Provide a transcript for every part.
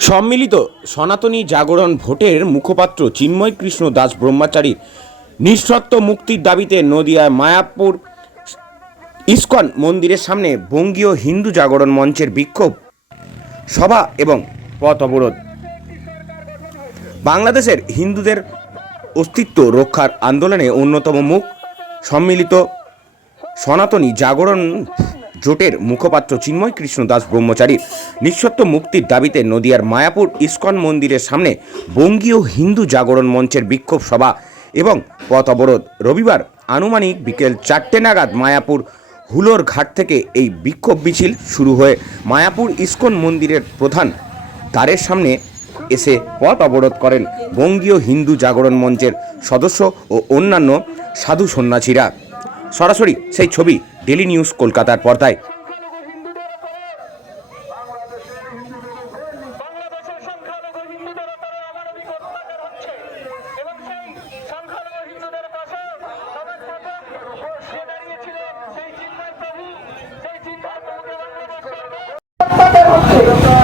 সম্মিলিত সনাতনী জাগরণ ভোটের মুখপাত্র চিন্ময় কৃষ্ণ দাস ব্রহ্মচারীর নিঃশর্ত মুক্তির দাবিতে নদিয়ায় মায়াপুর ইস্কন মন্দিরের সামনে বঙ্গীয় হিন্দু জাগরণ মঞ্চের বিক্ষোভ, সভা এবং পথ অবরোধ। বাংলাদেশের হিন্দুদের অস্তিত্ব রক্ষার আন্দোলনে অন্যতম মুখ সম্মিলিত সনাতনী জাগরণ জোটের মুখপাত্র চিন্ময় কৃষ্ণ দাস ব্রহ্মচারীর নিঃসত্ব মুক্তির দাবিতে নদিয়ার মায়াপুর ইস্কন মন্দিরের সামনে বঙ্গীয় হিন্দু জাগরণ মঞ্চের বিক্ষোভ সভা এবং পথ অবরোধ। রবিবার আনুমানিক বিকেল চারটে নাগাদ মায়াপুর হুলোর ঘাট থেকে এই বিক্ষোভ মিছিল শুরু হয়ে মায়াপুর ইস্কন মন্দিরের প্রধান দ্বারের সামনে এসে পথ অবরোধ করেন বঙ্গীয় হিন্দু জাগরণ মঞ্চের সদস্য ও অন্যান্য সাধু সন্ন্যাসীরা। সরাসরি সেই ছবি ডেলি নিউজ কলকাতার পর্দায়। Thank সংখ্যালঘু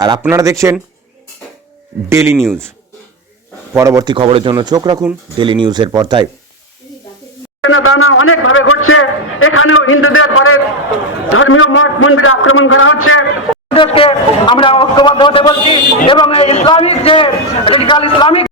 আর আপনারা দেখছেন ডেলি নিউজ পরবর্তী খবরের জন্য চোখ রাখুন ডেলি নিউজের পর্দায়। দানা অনেক ভাবে ঘটছে। এখানেও হিন্দুদের পরে ধর্মীয় মঠ মন্দিরে আক্রমণ করা হচ্ছে। আমরা ঐক্যবদ্ধ হতে বলছি এবং ইসলামিক যে রেডিকাল ইসলামিক